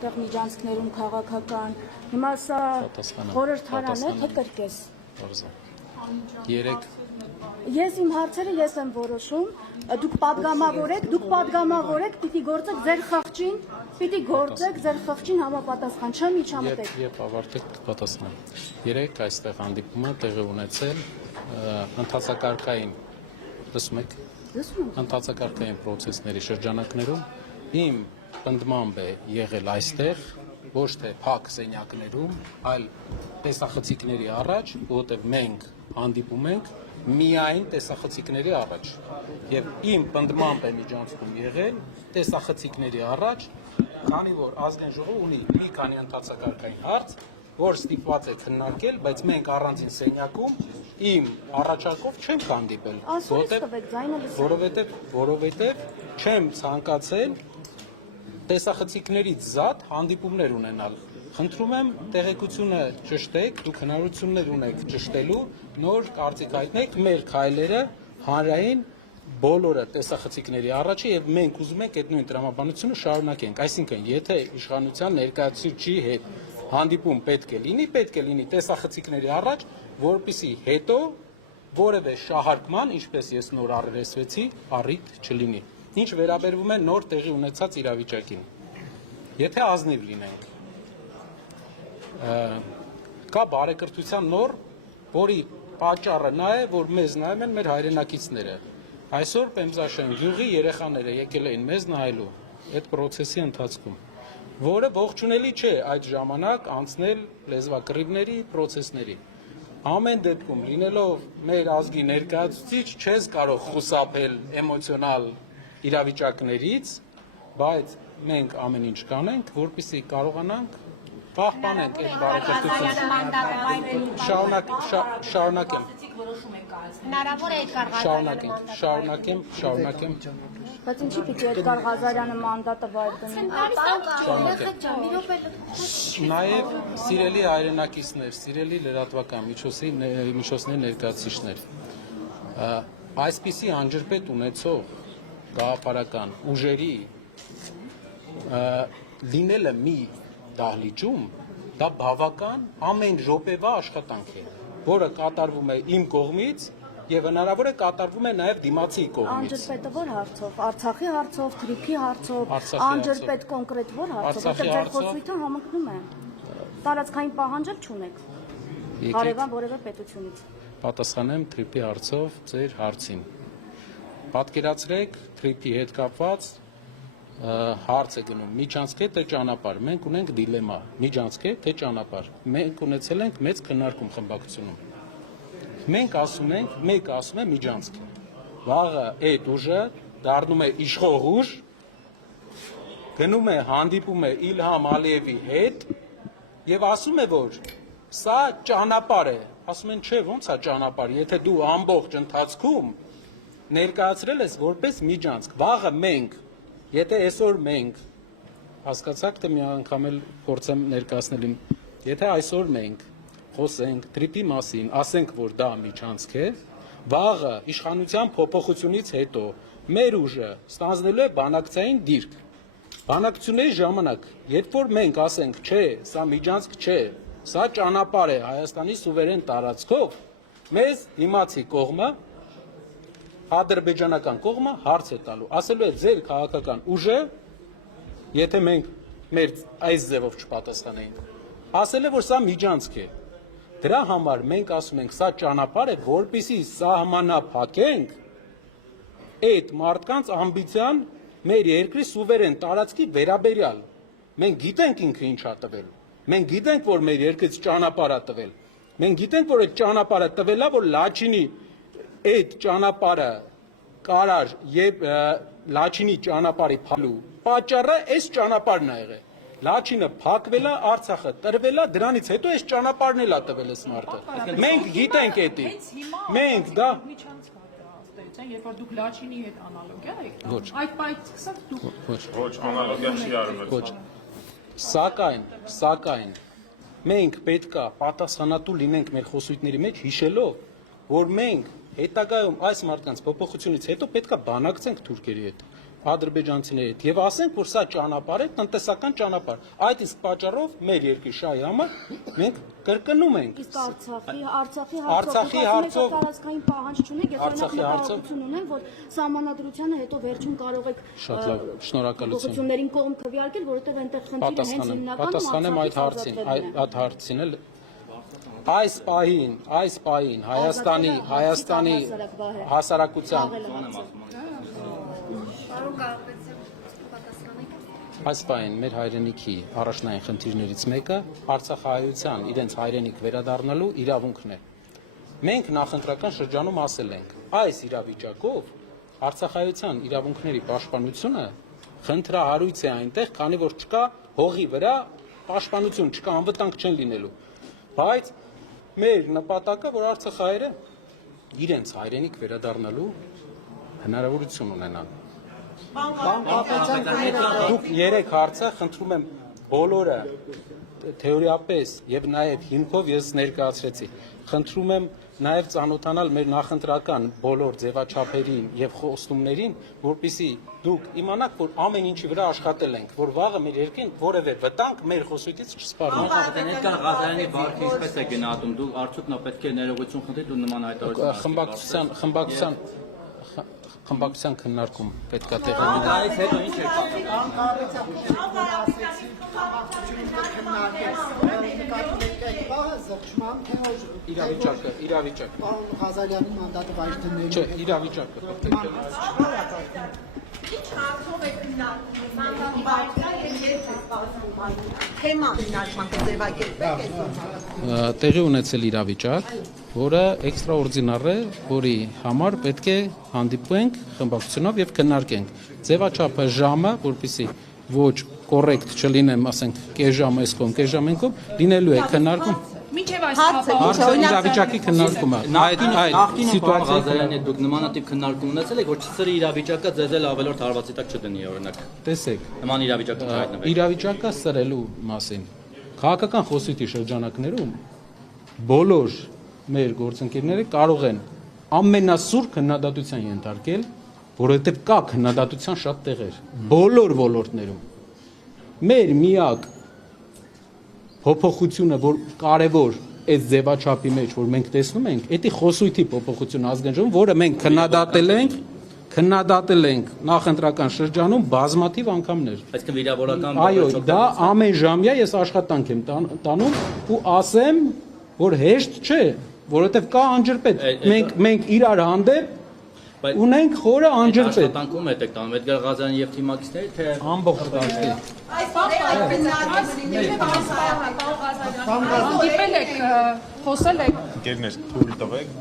Տեղ միջանցքներում քաղաքական, հիմա սա խորհրդարան է, թե կրկես։ Ես իմ հարցերը ես եմ որոշում, դուք պատգամավոր եք, պիտի գործեք ձեր խղճին համապատասխան, չեմ միջամտեք։ Երբ ավարտեք պատասխան։ Երեք այստեղ հանդիպումը տեղի ունեցել ընթացակարգային, լսում եք, ընթացակարգային պրոցեսների շրջանակներում իմ պնդմամբ է եղել այստեղ, ոչ թե փակ սենյակներում, այլ տեսախցիկների առաջ, որովհետև մենք հանդիպում ենք միայն տեսախցիկների առաջ եւ իմ պնդմամբ է միջանցքում եղել տեսախցիկների առաջ, քանի որ ազգային ժողովը ունի մի քանի ընթացակարգային հարց, որ ստիպված է քննարկել, բայց մենք առանձին սենյակում իմ առաջարկով չենք հանդիպել, որովհետեւ չեմ ցանկացել տեսախցիկներից զատ հանդիպումներ ունենալ։ Խնդրում եմ տեղեկությունը ճշտեք, դուք հնարավորություններ ունեք ճշտելու, նոր կարծիք հայտնեք մեր քայլերը հանրային բոլորը տեսախցիկների առաջ եւ մենք ուզում ենք այդ նույն տրամաբանությունը շարունակենք։ Այսինքն, եթե իշխանության ներկայացուցիչի հետ հանդիպում պետք է լինի տեսախցիկների առաջ, որպեսզի հետո որևէ շահարկման, ինչպես ես նոր առերեսվեցի, առիթ չլինի։ Ինչ վերաբերվում է նոր տեղի ունեցած իրավիճակին։ Եթե ազնիվ լինենք, կա բարեկրթության նոր, որի պատճառը նա է, որ մեզ նայում են մեր հայրենակիցները։ Այսօր Պեմզաշեն գյուղի երեխաները եկել էին մեզ նայելու այդ պրոցեսի ընթացքում, որը ողջունելի չէ այդ ժամանակ անցնել լեզվակռիվների պրոցեսների։ Ամեն դեպքում լինելով մեր ազգի ներկայացուցիչ չես կարող խուսափել էմոցիոնալ իրավիճակներից, բայց մենք ամեն ինչ կանենք, որպեսզի կարողանանք պահպանենք այդ բարեկրթությունը։ Շարունակեմ։ Հնարավոր է այդ շարունակեմ։ Բայց ինչի պիտի Էդգար Ղազարյանը մանդատը վայր դնի։ Նաև սիրելի հայրենակիցներ, սիրելի լրատվական միջոցների ներկայացուցիչներ, այսպիսի անջրպետ ունեցող գաղափարական ուժերի լինելը մի դահլիճում, դա բավական ամեն րոպեվա աշխատանք է, որը կատարվում է իմ կողմից եւ հնարավոր է կատարվում է նաեւ դիմացի կողմից։ Անջրպետը որ հարցով, Արցախի հարցով, Թրիփի հարցով, անջրպետ կոնկրետ որ հարցով, որտեղ ձեր խոսույթը համընկնում է։ Տարածքային պահանջել չունեք։ Հարևան որևէ պետությունից։ Պատասխանեմ Թրիփի հարցով ձեր հարցին։ Պատկերացրեք Թրիփի հետ կապված հարց է գնում միջանցք է թե ճանապարհ։ Մենք ունենք դիլեմա՝ միջանցք է թե ճանապարհ։ Մենք ունեցել ենք մեծ քննարկում խմբակցությունում։ Մենք ասում ենք, մեկը ասում է միջանցք է։ Վաղը այդ ուժը դառնում է իշխող ուժ, գնում է հանդիպում է Իլհամ Ալիևի հետ եւ ասում է, որ սա ճանապարհ է։ Ասում են, չէ, ո՞նց է ճանապարհ, եթե դու ամբողջ ընթացքում ներկայացրել ես որպես միջանցք։ Վաղը մենք, եթե այսօր մենք, հասկացաք, թե մի անգամ էլ փորձեմ ներկայացնել իմ, եթե այսօր մենք խոսենք Թրիփի մասին, ասենք, որ դա միջանցք է, վաղը իշխանության փոփոխությունից հետո մեր ուժը ստանձնելու է բանակցային դիրք։ Բանակցությունների ժամանակ, երբ որ մենք ասենք, չէ, սա միջանցք չէ, սա ճանապարհ է Հայաստանի սուվերեն տարածքով, մեզ դիմացի կողմը ադրբեջանական կողմը հարց է տալու, ասելու է ձեր քաղաքական ուժը, եթե մենք մեր այս ձևով չպատասխանեինք, ասել է, որ սա միջանցք է։ Դրա համար մենք ասում ենք, սա ճանապարհ է, որպեսզի սահմանափակենք այդ մարդկանց ամբիցիան մեր երկրի սուվերեն տարածքի վերաբերյալ։ Մենք գիտենք ինքը ինչ է տվել։ Մենք գիտենք, որ մեր երկրից ճանապարհ է տվել։ Մենք գիտենք, որ այդ ճանապարհը տվել է, որ Լաչինի այդ ճանապարհը կարար եւ Լաչինի ճանապարհի փալու պատճառը այս ճանապարհն է եղել։ Լաչինը փակվել է, Արցախը տրվել է, դրանից հետո այս ճանապարհն էլ է տվել այս մարդը։ Մենք գիտենք էդի։ Մենք դա երբ որ դուք Լաչինի հետ անալոգիա եք, այդ պայթքսը դուք ոչ անալոգիա չի արվում։ Ոչ։ Սակայն մենք պետքա պատասխանատու լինենք մեր խոսույթների մեջ հիշելով, որ մենք հետագայում այս մարդկանց փոփոխությունից հետո պետքա բանակցենք թուրքերի հետ։ ադրբեջանցիների հետ եւ ասենք, որ սա ճանապարհ է, տնտեսական ճանապարհ։ Այդ իսկ պատճառով մեր երկրի շահի համար մենք կրկնում ենք։ Իսկ Արցախի հարցով տարածքային պահանջ չունեք, եթե հնարավորություն ունեն, որ սահմանադրությանը հետո վերջում կարող եք Շատ լավ, շնորհակալություն։ փոփոխություններին կողմ քվեարկել, որովհետեւ այնտեղ խնդիրը հենց հիմնականում Պատասխանեմ այդ հարցին էլ այս պահին Հայաստանի հասարակության այս պահին մեր հայրենիքի առաջնային խնդիրներից մեկը արցախահայության իրենց հայրենիք վերադառնալու իրավունքն է։ Մենք նախընտրական շրջանում ասել ենք, այս իրավիճակով արցախահայության իրավունքների պաշտպանությունը խնդրահարույց է այնտեղ, քանի որ չկա հողի վրա պաշտպանություն, չկա անվտանգ չեն լինելու։ Բայց մեր նպատակը, որ արցախահայերը իրենց հայրենիք վերադառնալու հնարավորություն ունենան։ Դուք 3 հարցը խնդրում եմ բոլորը թեորիապես եւ նաեւ հիմքով ես ներկայացրեցի։ Խնդրում եմ նաեւ ծանոթանալ մեր նախընտրական բոլոր ձևաչափերին եւ խոստումներին, որպեսզի դուք իմանաք, որ ամեն ինչի վրա աշխատել ենք, որ վաղը մեր երկրին որևէ վտանգ մեր խոսույթից չսպառնա։ Ներկա Ղազարյանի բարքը ինչպես է գնահատում, դու արդյոք նա պետք է ներողություն խնդրի, դու նման հայտարարություն խմբակցության քննարկում պետք է տեղի ունենա։ Այս հետո ինչ է Իրավիճակը։ Ղազարյանի մանդատը վայր դնելու։ Չէ, իրավիճակը պետք է։ Ինչ հարցով եք քննարկում, մանդատի վայրը եւ երբ է սպասում թեման քննարկման ձևակերպեք այս։ Տեղի ունեցել իրավիճակ, որը էքստրաորդինար է, որի համար պետք է հանդիպենք խմբակցությունով եւ քննարկենք։ Ձևաչափը ժամը, որպեսզի ոչ կոռեկտ չլինեմ, ասենք, կես ժամ այս կողմ, կես ժամ այն կողմ, լինելու է քննարկում։ Մինչև այս Հարցը իրավիճակի քննարկումը։ Այդ սիտուացիայի Ղազարյանի դուք նմանատիպ քննարկում ունեցել եք, որ սրի իրավիճակը ձեզ էլ ավելորդ հարվածի տակ չդնի օրինակ։ տեսեք, Նման իրավիճակը հայտնվեք։ իրավիճակը սրելու մասին քաղաքական խոսույթի շրջանակներում բոլոր մեր գործընկերները կարող են ամենասուր քննադատության ենթարկել, որովհետև կա քննադատության շատ տեղեր բոլոր ոլորտներում։ Մեր միակ փոփոխությունը, որ կարևոր այս ձևաչափի մեջ, որ մենք տեսնում ենք, դա խոսույթի փոփոխություն ազգային ժողովում, որը մենք քննադատել ենք նախընտրական շրջանում բազմաթիվ անգամներ։ Այսինքն վիրավորական Այո, դա ամեն ժամյա ես աշխատանք եմ տանում ու ասեմ, որ հեշտ չէ, որովհետև կա անջրպետ։ Մենք իրար հանդեպ ունենք խորը անջրպետ։ Աշխատանքում եք տանում Էդգար Ղազարյանի եւ թիմակիցների թե Ամբողջ դաշտի։ հանդիպել եք, խոսել եք։ Ընկերներ, թույլ տվեք